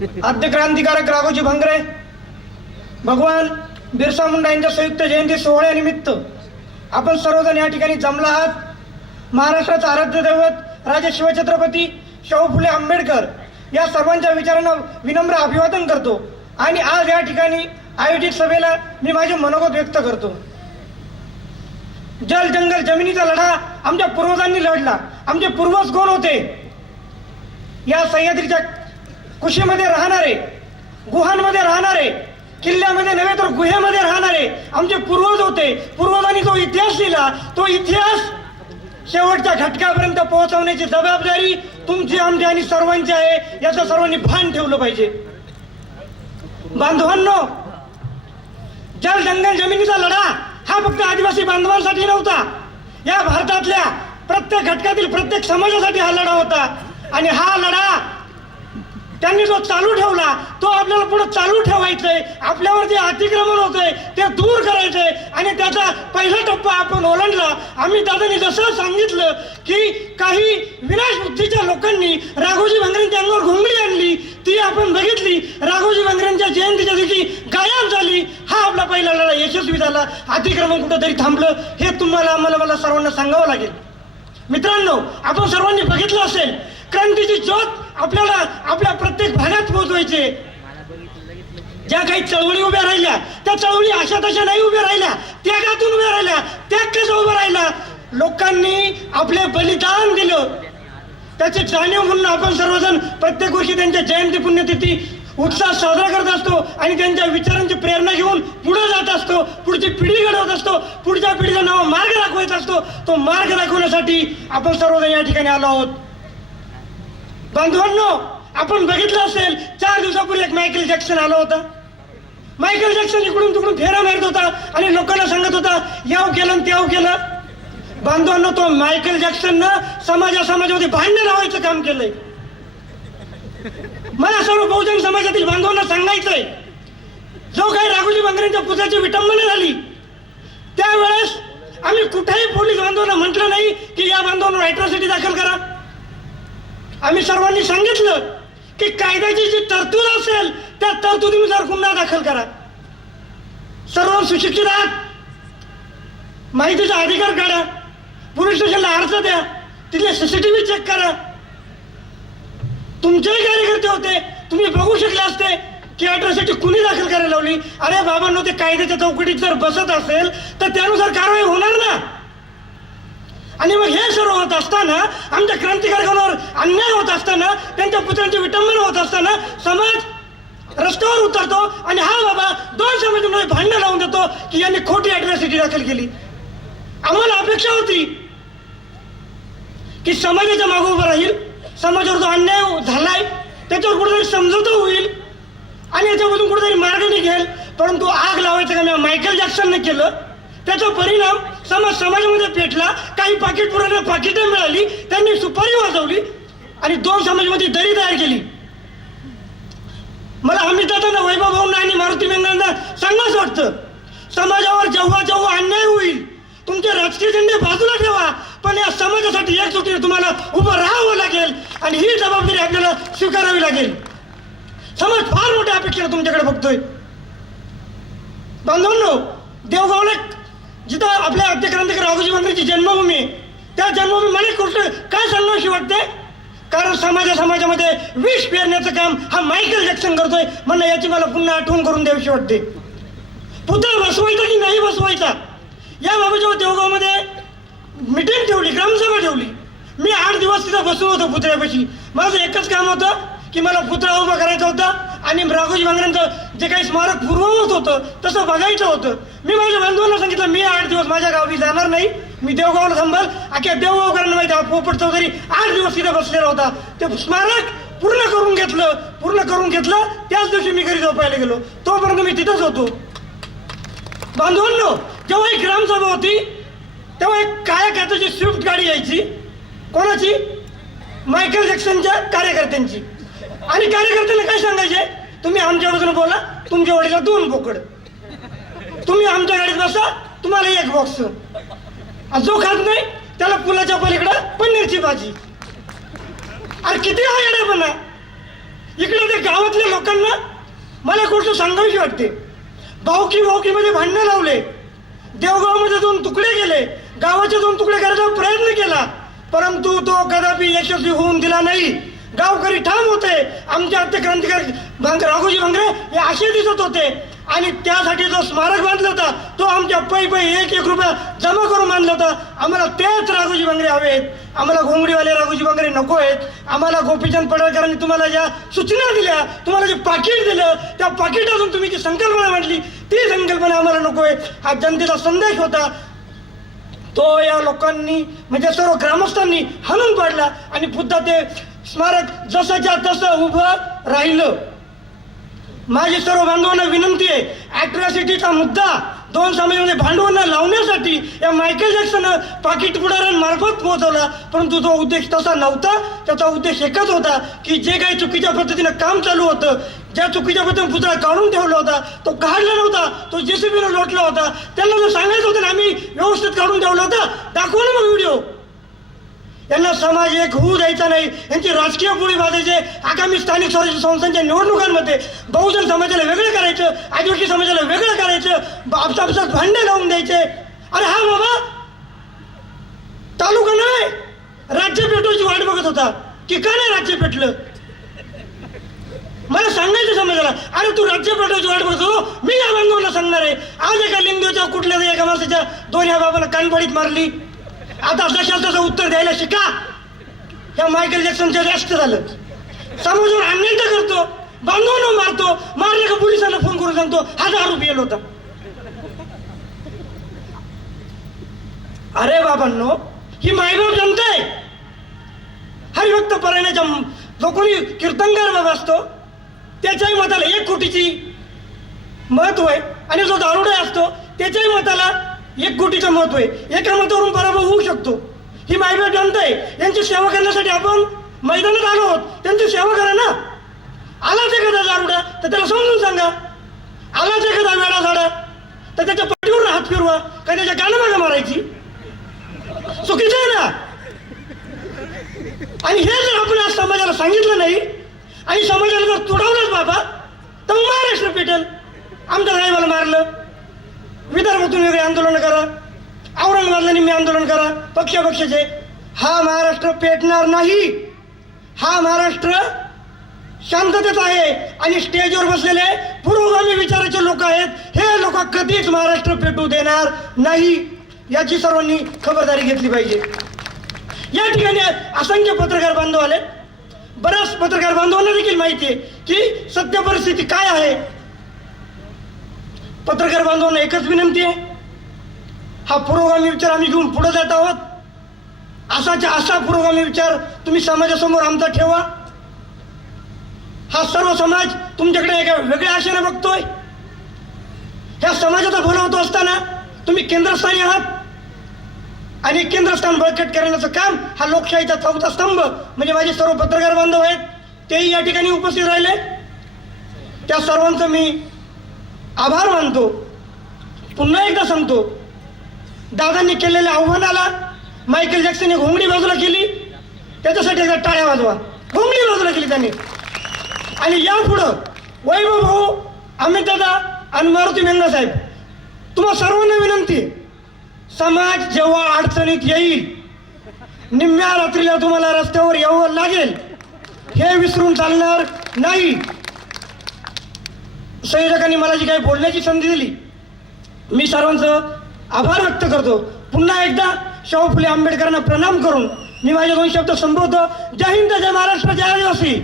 आद्य क्रांतिकारक राघोजी भांगरे भगवान बिरसा मुंडा यांच्या संयुक्त जयंती सोहळ्यानिमित्त आपण सर्वजण या ठिकाणी जमला आहात. महाराष्ट्राचा आराध्य दैवत राजा शिवछत्रपती शाहू फुले आंबेडकर या सर्वांच्या विचारांना विनम्र अभिवादन करतो आणि आज या ठिकाणी आयोजित सभेला मी माझे मनोगत व्यक्त करतो. जल जंगल जमिनीचा लढा आमच्या पूर्वजांनी लढला. आमचे पूर्वज कोण होते? या सह्याद्रीच्या कुशीमध्ये राहणारे गुहांमध्ये राहणारे किल्ल्यामध्ये नव्हे तर गुहेमध्ये राहणारे आमचे पूर्वज होते. पूर्वजांनी जो इतिहास लिहिला तो इतिहास शेवटच्या घटकापर्यंत पोहोचवण्याची जबाबदारी तुमची आमची आणि सर्वांची आहे. याचं सर्वांनी भान ठेवलं पाहिजे. बांधवांनो जल जंगल जमिनीचा लढा हा फक्त आदिवासी बांधवांसाठी नव्हता. या भारतातल्या प्रत्येक घटकातील प्रत्येक समाजासाठी हा लढा होता. आणि हा लढा त्यांनी जो चालू ठेवला तो आपल्याला पुढे चालू ठेवायचंय. आपल्यावर जे अतिक्रमण होतंय ते दूर करायचंय. आणि त्याचा पहिला टप्पा आपण ओलांडला. आम्ही दादांनी जसं सांगितलं की काही विनाश बुद्धीच्या लोकांनी राघोजी भांगरेंच्या अंगावर घोंगडी आणली. ती आपण बघितली. राघोजी भांगरेंच्या जयंतीच्या दिवशी गायब झाली. हा आपला पहिला लढा यशस्वी झाला. अतिक्रमण कुठंतरी थांबलं. हे तुम्हाला आम्हाला मला सर्वांना सांगावं लागेल. मित्रांनो आपण सर्वांनी बघितलं असेल क्रांतीची ज्योत आपल्याला आपल्या प्रत्येक भागात पोहोचवायचे ज्या काही चळवळी उभ्या राहिल्या त्या चळवळी अशा तशा नाही उभ्या राहिल्या त्यागातून उभ्या राहिल्या त्याग कसं उभं राहिला? लोकांनी आपले बलिदान दिलं. त्याची जाणीव म्हणून आपण सर्वजण प्रत्येक वर्षी त्यांच्या जयंती पुण्यतिथी उत्साह साजरा करत असतो आणि त्यांच्या विचारांची प्रेरणा घेऊन पुढे जात असतो पुढची पिढी घडवत असतो पुढच्या पिढीचा नवा मार्ग दाखवत असतो. तो मार्ग दाखवण्यासाठी आपण सर्वजण या ठिकाणी आलो आहोत. बांधवांनो आपण बघितलं असेल चार दिवसापूर्वी एक मायकेल जॅक्सन आला होता. मायकेल जॅक्सन इकडून तिकडून फेरा मारत होता आणि लोकांना सांगत होता याव केलं आणि त्याव केलं. बांधवांनो तो मायकेल जॅक्सननं समाजा समाजामध्ये भांडण लावायचं काम केलंय. मला सर्व बहुजन समाजातील बांधवांना सांगायचंय जो काही राघोजी बांगरेंच्या पुजाची विटंबना झाली त्यावेळेस आम्ही कुठेही पोलीस बांधवांना म्हटलं नाही की या बांधवांवर अॅट्रॉसिटी दाखल करा. आम्ही सर्वांनी सांगितलं की कायद्याची जी तरतूद असेल त्या तरतुदीनुसार गुन्हा दाखल करा. सर्व सुशिक्षित आहात. माहितीचा अधिकार काढा. पोलीस स्टेशनला अर्ज द्या. तिथले सीसीटीव्ही चेक करा. तुमचेही कार्यकर्ते होते. तुम्ही बघू शकले असते की अॅट्रॉसिटी कुणी दाखल करायला लावली? अरे बाबांनो ते कायद्याच्या चौकटीत जर बसत असेल तर त्यानुसार कारवाई होणार ना? आणि मग हे असताना आमच्या क्रांतिकारकांवर अन्याय होत असताना त्यांच्या पुत्रांची विटंबना होत असताना समाज रस्त्यावर उतरतो आणि हा बाबा दोन समाजामध्ये भांडणं लावून देतो की यांनी खोटी अॅट्रॉसिटी दाखल केली. आम्हाला अपेक्षा होती की समाजाच्या मागे उभं राहील समाजावर जो अन्याय झालाय त्याच्यावर कुठेतरी समजवता होईल आणि याच्यामधून कुठेतरी मार्ग निघेल परंतु आग लावायचं काम या मायकेल जॅक्सनने केलं. त्याचा परिणाम समाज समाजामध्ये पेटला काही पाकिट पुराण्या पाकिटं मिळाली त्यांनी सुपारी वाजवली आणि दोन समाजामध्ये दरी तयार केली. मला अमित दादांना वैभव भाऊंना आणि मारुती मेंगांना सांगाच वाटतं समाजावर जेव्हा जेव्हा अन्याय होईल तुमचे राजकीय झेंडे बाजूला ठेवा पण या समाजासाठी एकजुटीने तुम्हाला उभं राहावं लागेल आणि ही जबाबदारी आपल्याला स्वीकारावी लागेल. समाज फार मोठ्या अपेक्षेला तुमच्याकडे बघतोय. बांधवांनो देवगावला जिथं आपल्या आद्यक्रांतिक राघोजी मंत्र्याची जन्मभूमी आहे, त्या जन्मभूमी मला एक गोष्ट काय सांगावीशी वाटते कारण समाजा समाजामध्ये विष पेरण्याचं काम हा मायकेल जॅक्सन करतोय म्हणणं याची मला पुन्हा आठवण करून द्यावीशी वाटते. पुतळा बसवायचा की नाही बसवायचा? याबाबत बाबूच्या देवगावमध्ये मिटिंग ठेवली ग्रामसभा ठेवली. मी आठ दिवस तिथं बसून होतो पुतळ्यापाशी. माझं एकच काम होतं की मला पुतळा उभा करायचा होता. आणि राघोजी बांगऱ्यांचं जे काही स्मारक पूर्ववत होतं तसं बघायचं होतं. मी माझ्या बंधूंना सांगितलं मी आठ दिवस माझ्या गावी जाणार नाही. मी देवगावला संभाल अख्या देवगावकरांना माहिती आहे, पोपट चौधरी आठ दिवस तिथे बसलेला होता. ते स्मारक पूर्ण करून घेतलं पूर्ण करून घेतलं. त्याच दिवशी मी घरी झोपायला गेलो. तोपर्यंत मी तिथंच होतो. बांधवांनो जेव्हा एक ग्रामसभा होती तेव्हा एक कार्यकर्त्याची स्विफ्ट गाडी यायची. कोणाची? मायकेल जॅक्सनच्या कार्यकर्त्यांची. आणि कार्यकर्त्यांना काय सांगायचे? तुम्ही आमच्या बाजूने बोला तुमच्या वडीला दोन बोकड. तुम्ही आमच्या गाडीत बसा तुम्हाला एक बॉक्स जो खात नाही त्याला पुलाच्या पलीकडं पनीरची भाजी. अरे किती हा म्हणा इकडे ते गावातल्या लोकांना मला गोष्ट सांगावीशी वाटते? भाऊकी भाऊकीमध्ये भांडणं लावले. देवगावमध्ये दोन तुकडे गेले गावाचे दोन तुकडे करायचा प्रयत्न केला. परंतु तो कदापि यशस्वी होऊन दिला नाही. गावकरी ठाम होते. आमचे आत्ते क्रांतिकारी भांग राघोजी भांगरे हे असे दिसत होते. आणि त्यासाठी जो स्मारक बांधला होता तो आमच्या पै पै एक एक रुपया जमा करून बांधला होता. आम्हाला तेच राघोजी भांगरे हवेत आम्हाला घोंगडीवाले राघोजी भांगरे नको आहेत. आम्हाला गोपीचंद पडळकरांनी तुम्हाला ज्या सूचना दिल्या तुम्हाला जे पाकिट दिलं त्या पाकिटातून तुम्ही जी संकल्पना मांडली ती संकल्पना आम्हाला नको आहे हा जनतेचा संदेश होता. तो या लोकांनी म्हणजे सर्व ग्रामस्थांनी हाणून पाडला. आणि पुन्हा ते स्मारक जसंच्या तसं उभं राहिलं. माझी सर्व बांधवांना विनंती आहे अॅट्रॉसिटीचा मुद्दा दोन समाजामध्ये भांडवलं लावण्यासाठी या मायकेल जॅक्सन पाकिट पुढाऱ्यांमार्फत पोहोचवला. परंतु तो उद्देश तसा नव्हता त्याचा उद्देश एकच होता की जे काही चुकीच्या पद्धतीनं काम चालू होतं ज्या चुकीच्या पद्धतीनं पुतळा काढून ठेवला होता तो काढला नव्हता तो जेसीबीनं लोटला होता. त्यांना जर सांगायचं होतं ना आम्ही व्यवस्थित काढून ठेवला होता दाखवा ना मग व्हिडिओ. यांना समाज एक होऊ द्यायचा नाही. यांची राजकीय पोळी बाजायचे आगामी स्थानिक स्वराज्य संस्थांच्या निवडणुकांमध्ये बहुजन समाजाला वेगळं करायचं आदिवासी समाजाला वेगळं करायचं आपसापसात भांडे लावून द्यायचे. अरे हा बाबा तालुका नाही. राज्य पेटवायची वाट बघत होता. की का नाही राज्य पेटलं? मला सांगायचं समाजाला अरे तू राज्य पेटवायची वाट बघतो मी या बांधवांना सांगणार आहे. आज एका लिंगदेवच्या कुठल्या तरी एका माणसाच्या दोन या बाबाला कानफडीत मारली. आता जशाल तसं उत्तर द्यायला शिका? या मायकल जॅक्सनचं जास्त झालं. समाजावर अन्यंत करतो बांधून मारतो मारले का पोलिसांना फोन करून सांगतो हजार रुपये होता अरे बाबांनो ही मायबाप जनता आहे. हरिभक्त परायणाच्या जो कोणी कीर्तनकार बाबा असतो. त्याच्याही मताला एक कोटीची महत्त्व आहे. आणि जो दारुडा असतो त्याच्याही मताला एक कोटीचं महत्त्व आहे. एका मतावरून पराभव होऊ शकतो. ही मायबाप जनता आहे. यांची सेवा करण्यासाठी आपण मैदानात आलो आहोत. त्यांची सेवा करा ना. आलाच एखादा दारुडा तर त्याला समजून सांगा. आलाच एखादा वेळा झाडा तर त्याच्या पाठीवर हात फिरवा. का त्याच्या कानामागा मारायची? चुकीचं आहे ना? आणि हे जर आपण आज समाजाला सांगितलं नाही आणि समाजाला जर तुडवलंच बाबा तर मग महाराष्ट्र पेटल आमच्या साहेबाला मारलं विदर्भातून वेगळे आंदोलन करा. औरंगाबादला निम्मे आंदोलन करा. पक्षापक्षाचे. हा महाराष्ट्र पेटणार नाही. हा महाराष्ट्र शांततेत आहे आणि स्टेजवर बसलेले पुरोगामी विचाराचे लोक आहेत. हे लोक कधीच महाराष्ट्र पेटू देणार नाही. याची सर्वांनी खबरदारी घेतली पाहिजे. या ठिकाणी असंख्य पत्रकार बांधव आले. बऱ्याच पत्रकार बांधवांना देखील माहिती आहे की सत्य परिस्थिती काय आहे? पत्रकार बांधवांना एकच विनंती आहे. हा पुरोगामी विचार आम्ही घेऊन पुढे जात आहोत. असाच्या असा पुरोगामी विचार तुम्ही समाजासमोर आमचा ठेवा. हा सर्व समाज तुमच्याकडे एका वेगळ्या आशेने बघतोय. ह्या समाजाचा भलं होत असताना तुम्ही केंद्रस्थानी आहात. आणि केंद्रस्थान बळकट करण्याचं काम हा लोकशाहीचा चौथा स्तंभ म्हणजे माझे सर्व पत्रकार बांधव आहेत तेही या ठिकाणी उपस्थित राहिले. त्या सर्वांचं मी आभार मानतो. पुन्हा एकदा सांगतो दादांनी केलेल्या आव्हानाला मायकेल जॅक्सनने घोंगडी बाजूला केली. त्याच्यासाठी एकदा टाळ्या वाजवा. घोंगडी बाजूला केली त्यांनी. आणि यापुढं वैभव भाऊ अमित दादा आणि मारुती मेंगा साहेब तुम्हा सर्वांना विनंती समाज जेव्हा अडचणीत येईल निम्म्या रात्रीला तुम्हाला रस्त्यावर यावं लागेल हे विसरून चालणार नाही. संयोजकांनी मला जी काही बोलण्याची संधी दिली मी सर्वांचं आभार व्यक्त करतो. पुन्हा एकदा शाहू फुले आंबेडकरांना प्रणाम करून मी माझे दोन शब्द संबोधतो. जय हिंद जय महाराष्ट्र जय आदिवासी.